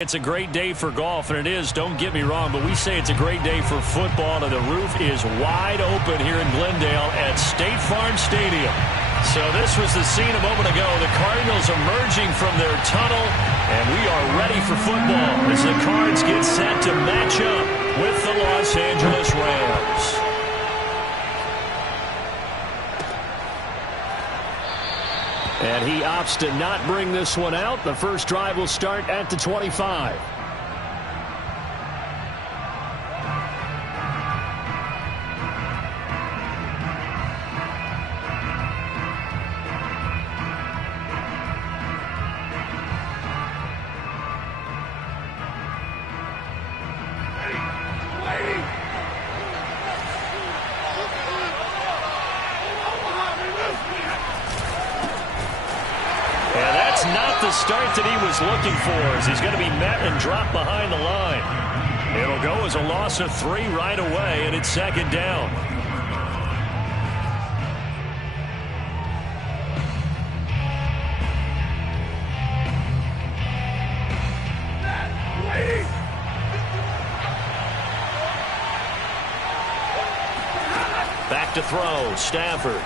It's a great day for golf, and it is, don't get me wrong, but we say it's a great day for football, and the roof is wide open here in Glendale at State Farm Stadium. So this was the scene a moment ago. The Cardinals emerging from their tunnel, and we are ready for football as the Cards get set to match up with the Los Angeles Rams. And he opts to not bring this one out. The first drive will start at the 25. The start that he was looking for as he's going to be met and dropped behind the line. It'll go as a loss of 3 right away, and it's second down. Back to throw, Stafford.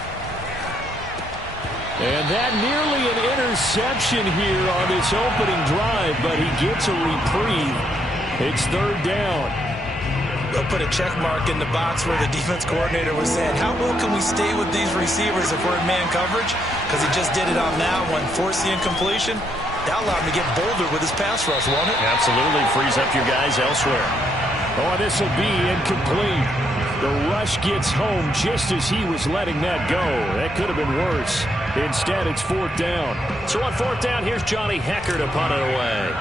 And that nearly an interception here on this opening drive, but he gets a reprieve. It's third down. They'll put a check mark in the box where the defense coordinator was saying, how well can we stay with these receivers if we're in man coverage? Because he just did it on that one, forced the incompletion. That allowed him to get bolder with his pass rush, won't it? Absolutely, frees up your guys elsewhere. Oh, this will be incomplete. The rush gets home just as he was letting that go. That could have been worse. Instead, it's fourth down. So on fourth down, here's Johnny Hecker to punt it away.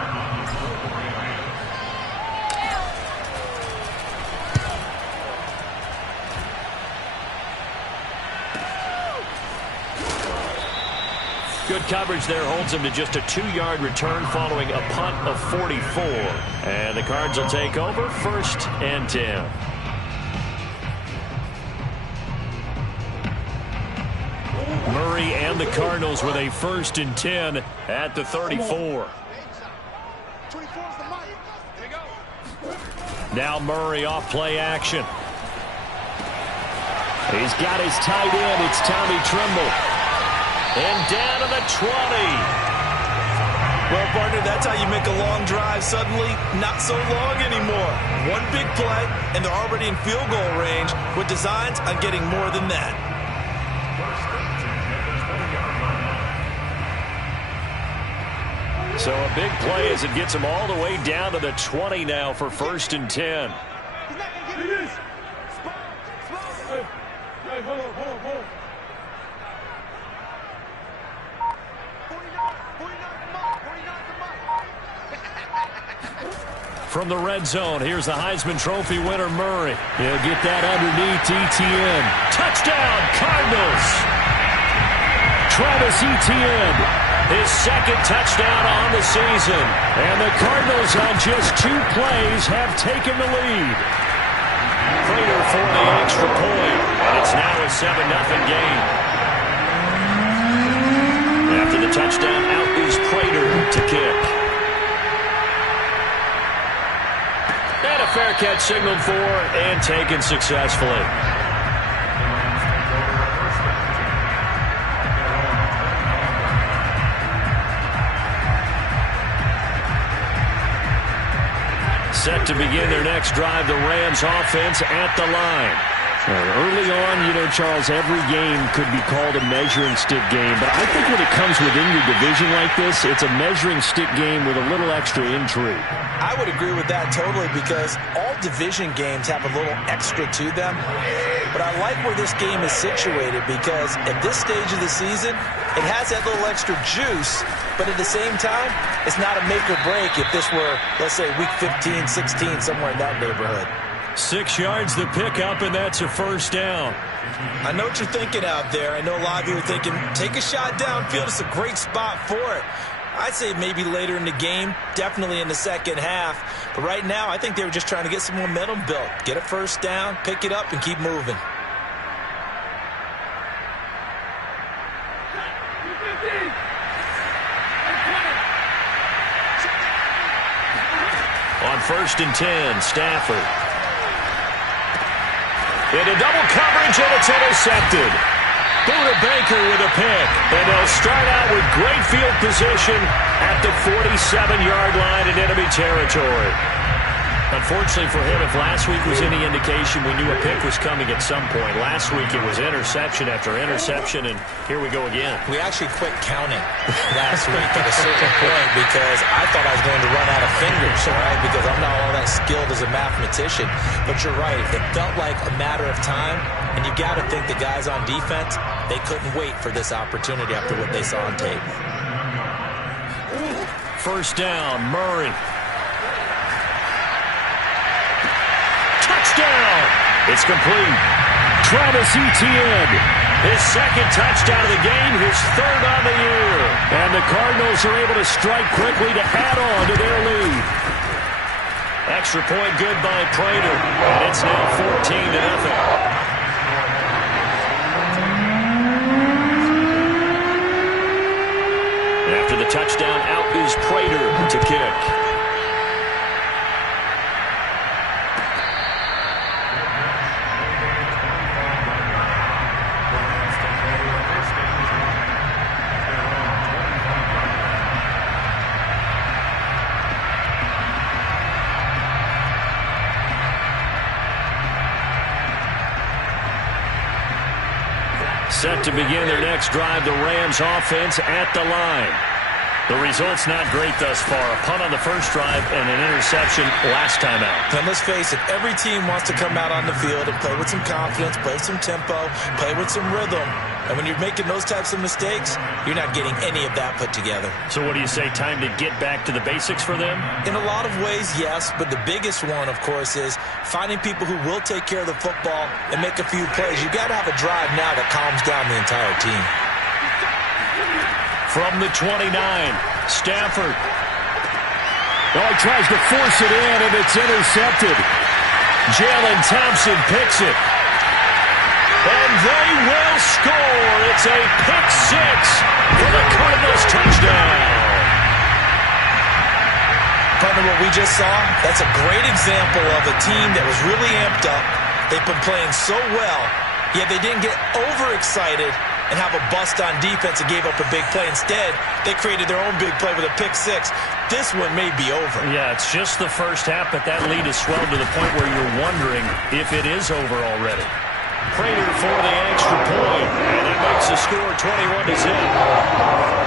Good coverage there holds him to just a 2-yard return following a punt of 44. And the Cards will take over, 1st and 10. Murray and the Cardinals with a 1st and 10 at the 34. Now Murray off play action. He's got his tight end. It's Tommy Tremble. And down to the 20. Well, partner, that's how you make a long drive suddenly not so long anymore. One big play, and they're already in field goal range with designs on getting more than that. So a big play as it gets him all the way down to the 20 now for 1st and 10. From the red zone, here's the Heisman Trophy winner, Murray. He'll get that underneath Etienne. Touchdown, Cardinals! Travis Etienne. His 2nd touchdown on the season. And the Cardinals on just 2 plays have taken the lead. Prater for the extra point. And it's now a 7-0 game. After the touchdown, out is Prater to kick. And a fair catch signaled for and taken successfully. Set to begin their next drive, the Rams offense at the line. Early on, you know, Charles, every game could be called a measuring stick game. But I think when it comes within your division like this, it's a measuring stick game with a little extra intrigue. I would agree with that totally because all division games have a little extra to them. But I like where this game is situated because at this stage of the season, it has that little extra juice. But at the same time, it's not a make or break if this were, let's say, week 15, 16, somewhere in that neighborhood. 6 yards the pickup, and that's a 1st down. I know what you're thinking out there. I know a lot of you are thinking, take a shot downfield. It's a great spot for it. I'd say maybe later in the game, definitely in the second half. But right now, I think they were just trying to get some momentum built. Get a 1st down, pick it up, and keep moving. On 1st and 10, Stafford. Into double coverage, and it's intercepted. Buda Baker with a pick, and they'll start out with great field position at the 47-yard line in enemy territory. Unfortunately for him, if last week was any indication, we knew a pick was coming at some point. Last week it was interception after interception, and here we go again. We actually quit counting last week at a certain point because I thought I was going to run out of fingers, all right, because I'm not all that skilled as a mathematician. But you're right, it felt like a matter of time, and you got to think the guys on defense, they couldn't wait for this opportunity after what they saw on tape. 1st down, Murray. Touchdown! It's complete. Travis Etienne. His 2nd touchdown of the game, his 3rd on the year. And the Cardinals are able to strike quickly to add on to their lead. Extra point good by Prater. And it's now 14-0. After the touchdown, out is Prater to kick. Set to begin their next drive, the Rams offense at the line. The result's not great thus far. A punt on the first drive and an interception last time out. And let's face it, every team wants to come out on the field and play with some confidence, play with some tempo, play with some rhythm. And when you're making those types of mistakes, you're not getting any of that put together. So what do you say, time to get back to the basics for them? In a lot of ways, yes. But the biggest one, of course, is finding people who will take care of the football and make a few plays. You got to have a drive now that calms down the entire team. From the 29, Stafford. Oh, he tries to force it in, and it's intercepted. Jalen Thompson picks it. And they will score. It's a pick 6 for the Cardinals touchdown. Partner, what we just saw, that's a great example of a team that was really amped up. They've been playing so well, yet they didn't get overexcited and have a bust on defense and gave up a big play. Instead, they created their own big play with a pick 6. This one may be over. Yeah, it's just the first half, but that lead has swelled to the point where you're wondering if it is over already. Prater for the extra point, and it makes the score 21-0.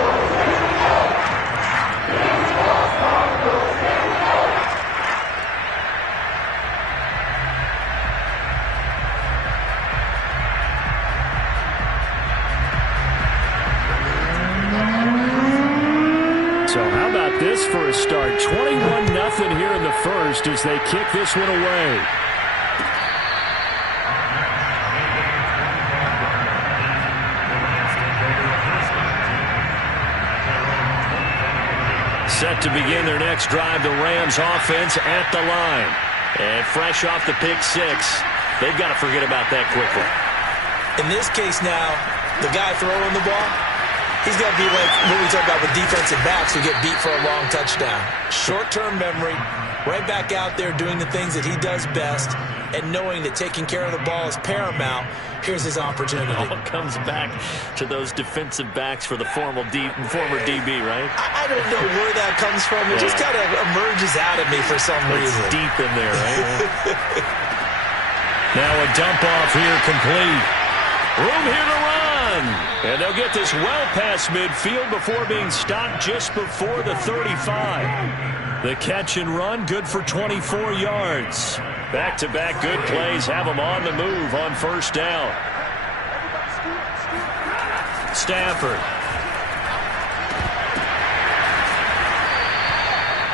So how about this for a start? 21-0 here in the first as they kick this one away. Set to begin their next drive, the Rams offense at the line. And fresh off the pick 6, they've got to forget about that quickly. In this case now, the guy throwing the ball, he's got to be like what we talk about with defensive backs who get beat for a long touchdown. Short-term memory, right back out there doing the things that he does best, and knowing that taking care of the ball is paramount. Here's his opportunity. It all comes back to those defensive backs for the former DB, right? I don't know where that comes from. It just kind of emerges out of me for some reason. It's deep in there, right? Now a dump off here complete. Room here to run. And they'll get this well past midfield before being stopped just before the 35. The catch and run, good for 24 yards. Back-to-back good plays have them on the move on first down. Stafford.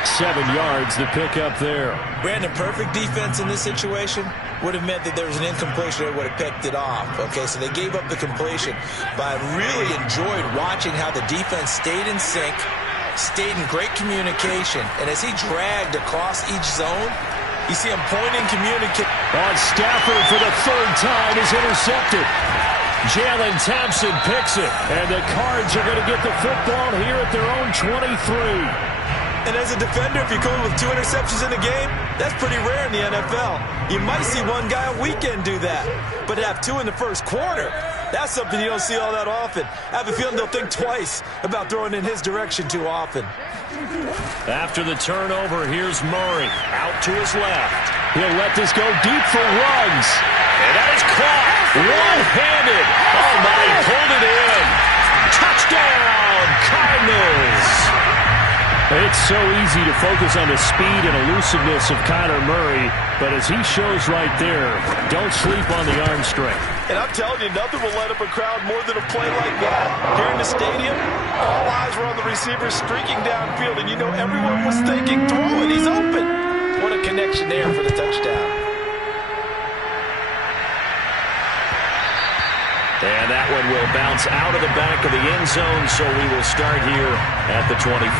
7 yards, the pickup there. Brandon, perfect defense in this situation would have meant that there was an incompletion that would have picked it off. Okay, so they gave up the completion. But I really enjoyed watching how the defense stayed in sync, stayed in great communication. And as he dragged across each zone, you see him pointing, communicating. On Stafford for the 3rd time is intercepted. Jalen Thompson picks it. And the Cards are going to get the football here at their own 23. And as a defender, if you're going with 2 interceptions in a game, that's pretty rare in the NFL. You might see one guy a weekend do that, but to have 2 in the first quarter, that's something you don't see all that often. I have a feeling they'll think twice about throwing in his direction too often. After the turnover, here's Murray out to his left. He'll let this go deep for Ruggs. And that is caught. One-handed. Oh, my, he pulled it in. Touchdown, Cardinals. It's so easy to focus on the speed and elusiveness of Kyler Murray, but as he shows right there, don't sleep on the arm strength. And I'm telling you, nothing will light up a crowd more than a play like that. Here in the stadium, all eyes were on the receiver streaking downfield, and you know everyone was thinking, throw it, he's open. What a connection there for the touchdown. And that one will bounce out of the back of the end zone, so we will start here at the 25.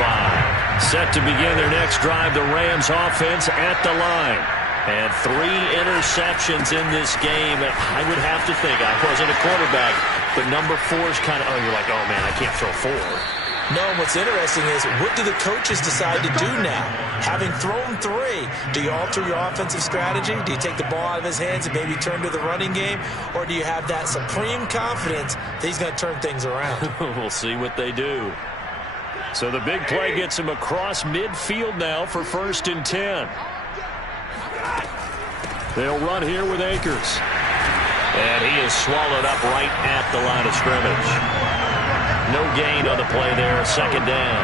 Set to begin their next drive, the Rams offense at the line. And 3 interceptions in this game. I would have to think, I wasn't a quarterback, but number 4 is kind of, oh, you're like, oh, man, I can't throw 4. No, what's interesting is, what do the coaches decide to do now? Having thrown 3, do you alter your offensive strategy? Do you take the ball out of his hands and maybe turn to the running game? Or do you have that supreme confidence that he's going to turn things around? We'll see what they do. So the big play gets him across midfield now for 1st and 10. They'll run here with Akers. And he is swallowed up right at the line of scrimmage. No gain on the play there, 2nd down.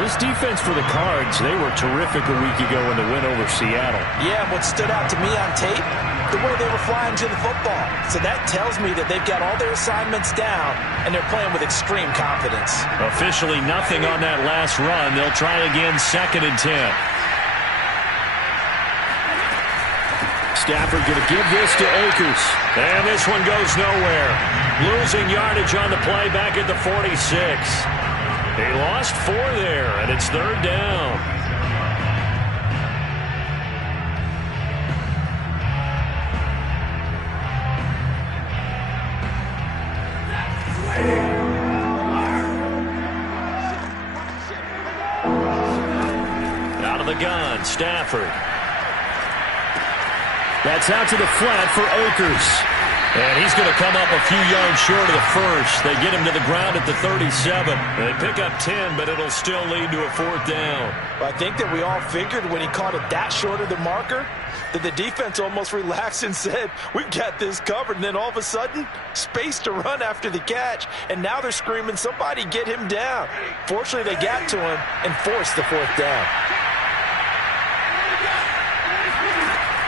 This defense for the Cards, they were terrific a week ago in the win over Seattle. Yeah, what stood out to me on tape, the way they were flying to the football. So that tells me that they've got all their assignments down, and they're playing with extreme confidence. Officially nothing on that last run. They'll try again, 2nd and 10. Stafford going to give this to Akers. And this one goes nowhere. Losing yardage on the play back at the 46. He lost 4 there, and it's 3rd down. Out of the gun, Stafford. That's out to the flat for Akers. And he's going to come up a few yards short of the first. They get him to the ground at the 37. They pick up 10, but it'll still lead to a 4th down. Well, I think that we all figured when he caught it that short of the marker that the defense almost relaxed and said, we've got this covered. And then all of a sudden, space to run after the catch. And now they're screaming, somebody get him down. Fortunately, they got to him and forced the 4th down.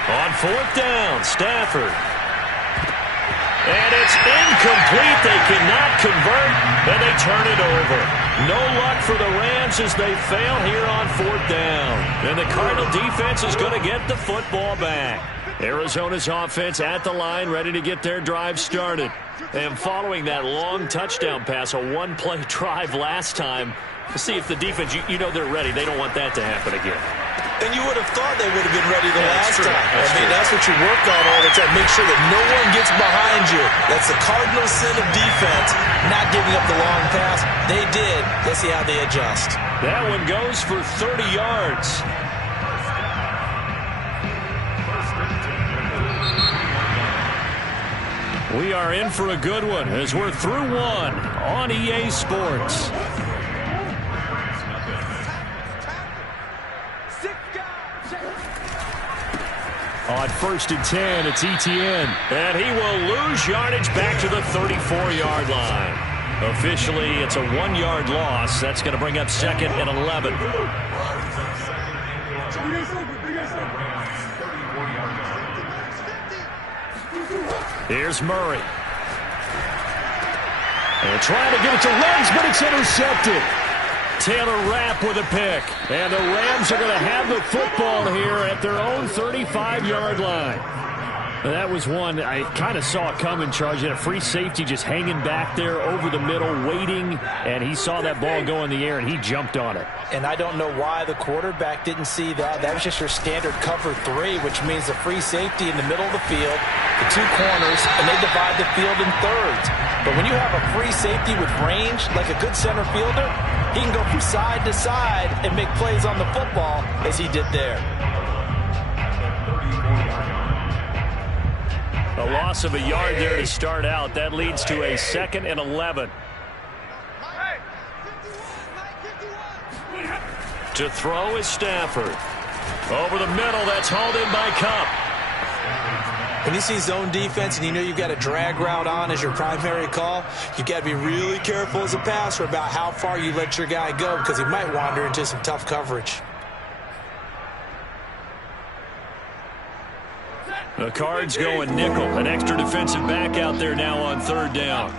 On 4th down, Stafford. And it's incomplete. They cannot convert, and they turn it over. No luck for the Rams as they fail here on 4th down. And the Cardinal defense is going to get the football back. Arizona's offense at the line, ready to get their drive started. And following that long touchdown pass, a 1-play drive last time, to see if the defense, you know they're ready. They don't want that to happen again. And you would have thought they would have been ready the last time. That's what you work on all the time. Make sure that no one gets behind you. That's the cardinal sin of defense, not giving up the long pass. They did. Let's see how they adjust. That one goes for 30 yards. We are in for a good one as we're through one on EA Sports. On 1st and 10, it's Etienne. And he will lose yardage back to the 34-yard line. Officially, it's a 1-yard loss. That's going to bring up 2nd and 11. Here's Murray. And trying to get it to Ruggs, but it's intercepted. Taylor Rapp with a pick. And the Rams are going to have the football here at their own 35-yard line. That was one I kind of saw it coming, Charles. You had a free safety just hanging back there over the middle, waiting, and he saw that ball go in the air, and he jumped on it. And I don't know why the quarterback didn't see that. That was just your standard cover 3, which means the free safety in the middle of the field, the 2 corners, and they divide the field in thirds. But when you have a free safety with range, like a good center fielder, He can go from side to side and make plays on the football as he did there. A loss of a yard there to start out. That leads to a 2nd and 11. To throw is Stafford. Over the middle, that's hauled in by Cup. When you see zone defense and you know you've got a drag route on as your primary call, you've got to be really careful as a passer about how far you let your guy go because he might wander into some tough coverage. The Cards going nickel. An extra defensive back out there now on 3rd down.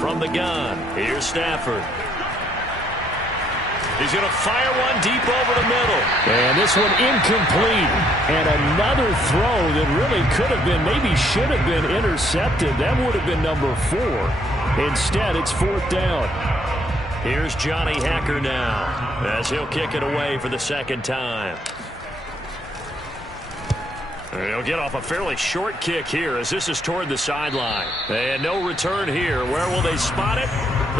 From the gun, here's Stafford. He's going to fire one deep over the middle. And this one incomplete. And another throw that really could have been, maybe should have been intercepted. That would have been number 4. Instead, it's 4th down. Here's Johnny Hacker now as he'll kick it away for the 2nd time. He'll get off a fairly short kick here as this is toward the sideline. And no return here. Where will they spot it?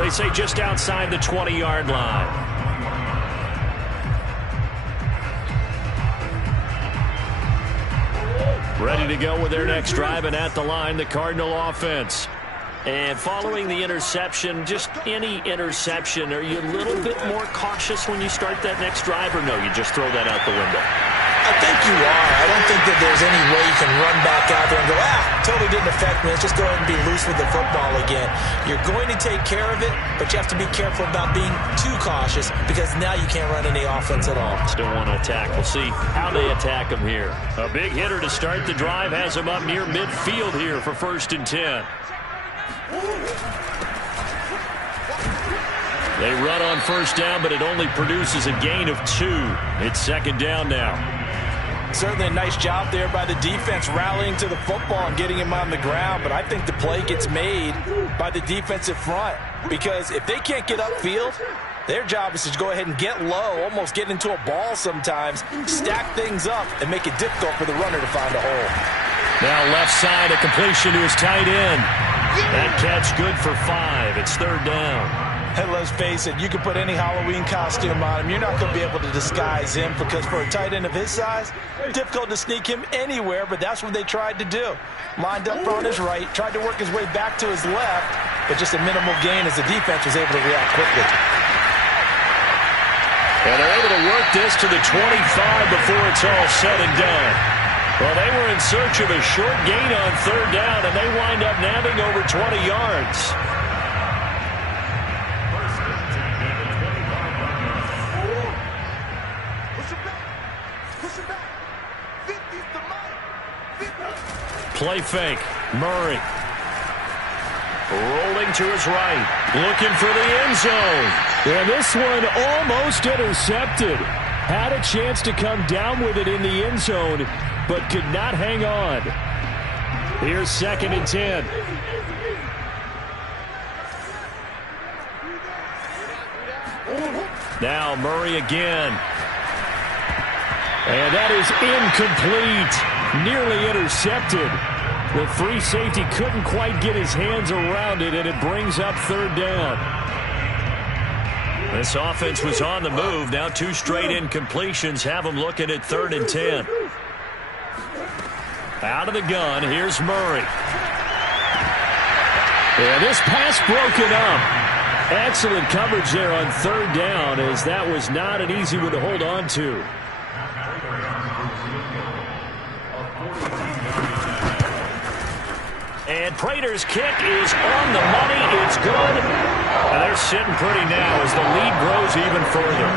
They say just outside the 20-yard line. Ready to go with their next drive, and at the line, the Cardinal offense. And following the interception, just any interception, are you a little bit more cautious when you start that next drive, or no, you just throw that out the window? I think you are. I don't think that there's any way you can run back out there and go, totally didn't affect me. Let's just go ahead and be loose with the football again. You're going to take care of it, but you have to be careful about being too cautious because now you can't run any offense at all. Still want to attack. We'll see how they attack him here. A big hitter to start the drive has him up near midfield here for 1st and 10. They run on 1st down, but it only produces a gain of 2. It's 2nd down now. Certainly a nice job there by the defense rallying to the football and getting him on the ground, but I think the play gets made by the defensive front because if they can't get upfield, their job is to go ahead and get low, almost get into a ball sometimes, stack things up, and make it difficult for the runner to find a hole. Now left side, a completion to his tight end. That catch good for 5. It's 3rd down. And let's face it, you can put any Halloween costume on him. You're not going to be able to disguise him because for a tight end of his size, difficult to sneak him anywhere, but that's what they tried to do. Lined up on his right, tried to work his way back to his left, but just a minimal gain as the defense was able to react quickly. And they're able to work this to the 25 before it's all said and done. Well, they were in search of a short gain on 3rd down, and they wind up nabbing over 20 yards. Play fake. Murray. Rolling to his right. Looking for the end zone. And this one almost intercepted. Had a chance to come down with it in the end zone, but could not hang on. Here's 2nd and 10. Now Murray again. And that is incomplete. Nearly intercepted. The free safety couldn't quite get his hands around it, and it brings up 3rd down. This offense was on the move. Now 2 straight incompletions have them looking at 3rd and 10. Out of the gun, here's Murray. And this pass broken up. Excellent coverage there on 3rd down, as that was not an easy one to hold on to. And Prater's kick is on the money. It's good. And they're sitting pretty now as the lead grows even further.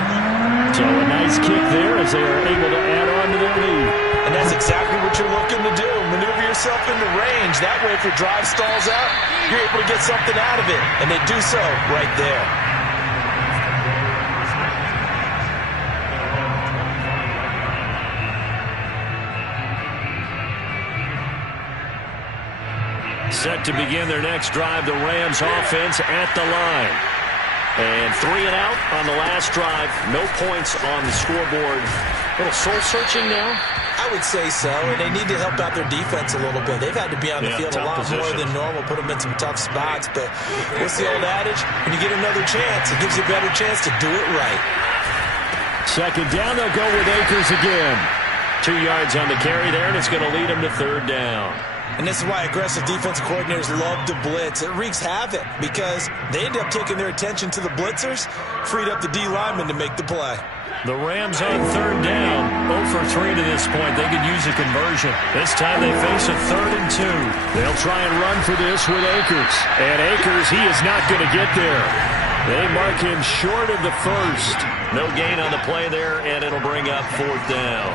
So a nice kick there as they are able to add on to their lead. And that's exactly what you're looking to do. Maneuver yourself into range. That way, if your drive stalls out, you're able to get something out of it. And they do so right there. Set to begin their next drive, the Rams offense at the line. And 3 and out on the last drive. No points on the scoreboard. A little soul-searching now. I would say so, and they need to help out their defense a little bit. They've had to be on the field a lot more than normal, put them in some tough spots. But what's the old adage? When you get another chance, it gives you a better chance to do it right. Second down, they'll go with Akers again. 2 yards on the carry there, and it's going to lead them to third down. And this is why aggressive defensive coordinators love to blitz. It wreaks havoc because they end up taking their attention to the blitzers, freed up the D lineman to make the play. The Rams on third down. 0 for 3 to this point. They could use a conversion. This time they face a 3rd and 2. They'll try and run for this with Akers. And Akers, he is not going to get there. They mark him short of the first. No gain on the play there, and it'll bring up 4th down.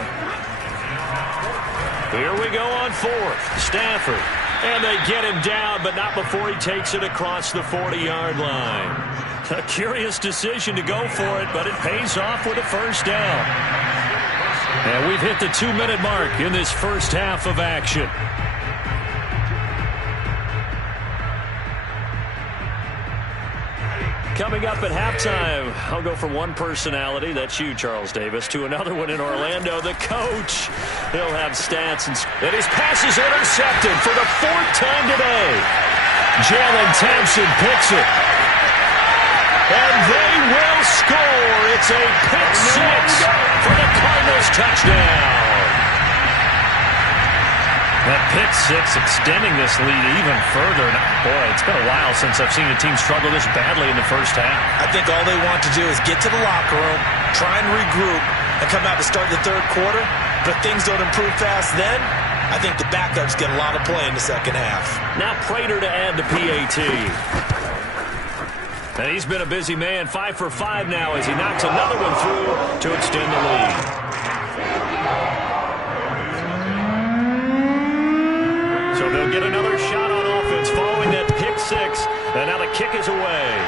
Here we go on 4th. Stafford. And they get him down, but not before he takes it across the 40-yard line. A curious decision to go for it, but it pays off with a first down. And we've hit the 2-minute mark in this first half of action. Coming up at halftime, I'll go from one personality, that's you, Charles Davis, to another one in Orlando, the coach. He'll have stats, and his pass is intercepted for the 4th time today. Jalen Thompson picks it. And they will score. It's a pick 6 for the Cardinals touchdown. That pick 6 extending this lead even further. Boy, it's been a while since I've seen a team struggle this badly in the first half. I think all they want to do is get to the locker room, try and regroup, and come out to start the third quarter. But if things don't improve fast then, I think the backups get a lot of play in the second half. Now Prater to add the PAT. And he's been a busy man, 5 for 5 now as he knocks another one through to extend the lead. So they'll get another shot on offense following that pick 6. And now the kick is away.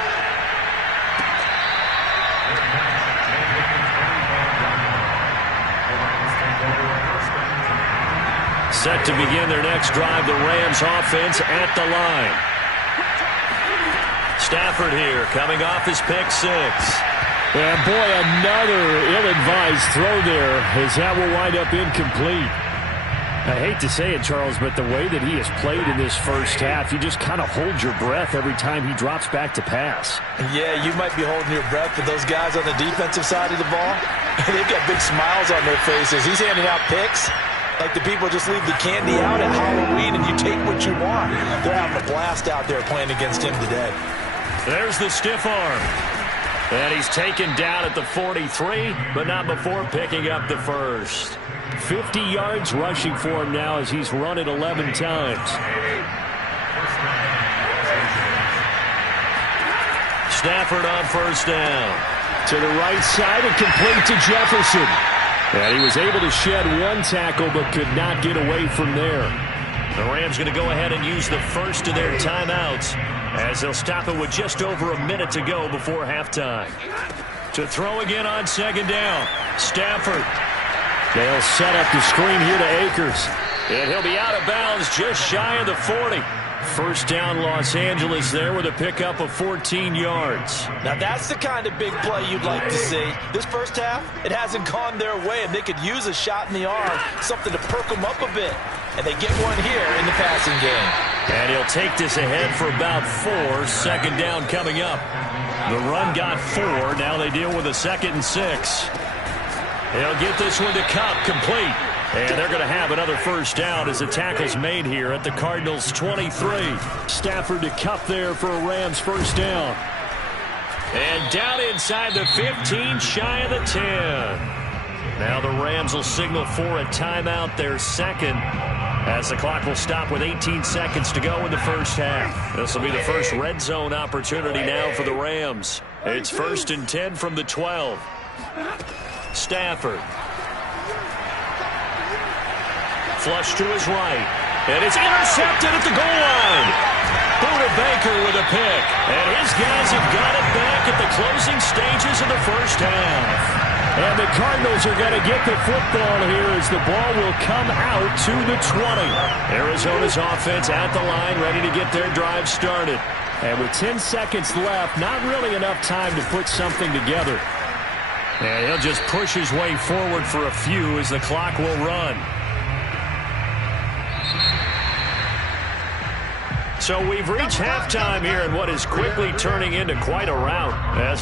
Set to begin their next drive, the Rams offense at the line. Stafford here, coming off his pick 6. And boy, another ill-advised throw there as that will wind up incomplete. I hate to say it, Charles, but the way that he has played in this first half, you just kind of hold your breath every time he drops back to pass. Yeah, you might be holding your breath, but those guys on the defensive side of the ball, they've got big smiles on their faces. He's handing out picks like the people just leave the candy out at Halloween and you take what you want. They're having a blast out there playing against him today. There's the stiff arm. And he's taken down at the 43, but not before picking up the first. 50 yards rushing for him now as he's run it 11 times. Stafford on first down. To the right side and complete to Jefferson. And he was able to shed one tackle but could not get away from there. The Rams going to go ahead and use the first of their timeouts as they'll stop it with just over a minute to go before halftime. To throw again on second down, Stafford. They'll set up the screen here to Akers. And he'll be out of bounds just shy of the 40. First down Los Angeles there with a pickup of 14 yards. Now that's the kind of big play you'd like to see. This first half, it hasn't gone their way, and they could use a shot in the arm, something to perk them up a bit. And they get one here in the passing game. And he'll take this ahead for about 4. Second down coming up. The run got 4. Now they deal with a 2nd and 6. He'll get this one to Cup, complete. And they're going to have another first down as the tackle's made here at the Cardinals' 23. Stafford to Cup there for a Rams first down. And down inside the 15, shy of the 10. Now the Rams will signal for a timeout, their second, as the clock will stop with 18 seconds to go in the first half. This will be the first red zone opportunity now for the Rams. It's 1st and 10 from the 12. Stafford. Flush to his right. And it's intercepted at the goal line. Buda Baker with a pick. And his guys have got it back at the closing stages of the first half. And the Cardinals are going to get the football here as the ball will come out to the 20. Arizona's offense at the line, ready to get their drive started. And with 10 seconds left, not really enough time to put something together. And he'll just push his way forward for a few as the clock will run. So we've reached halftime here in what is quickly turning into quite a rout. As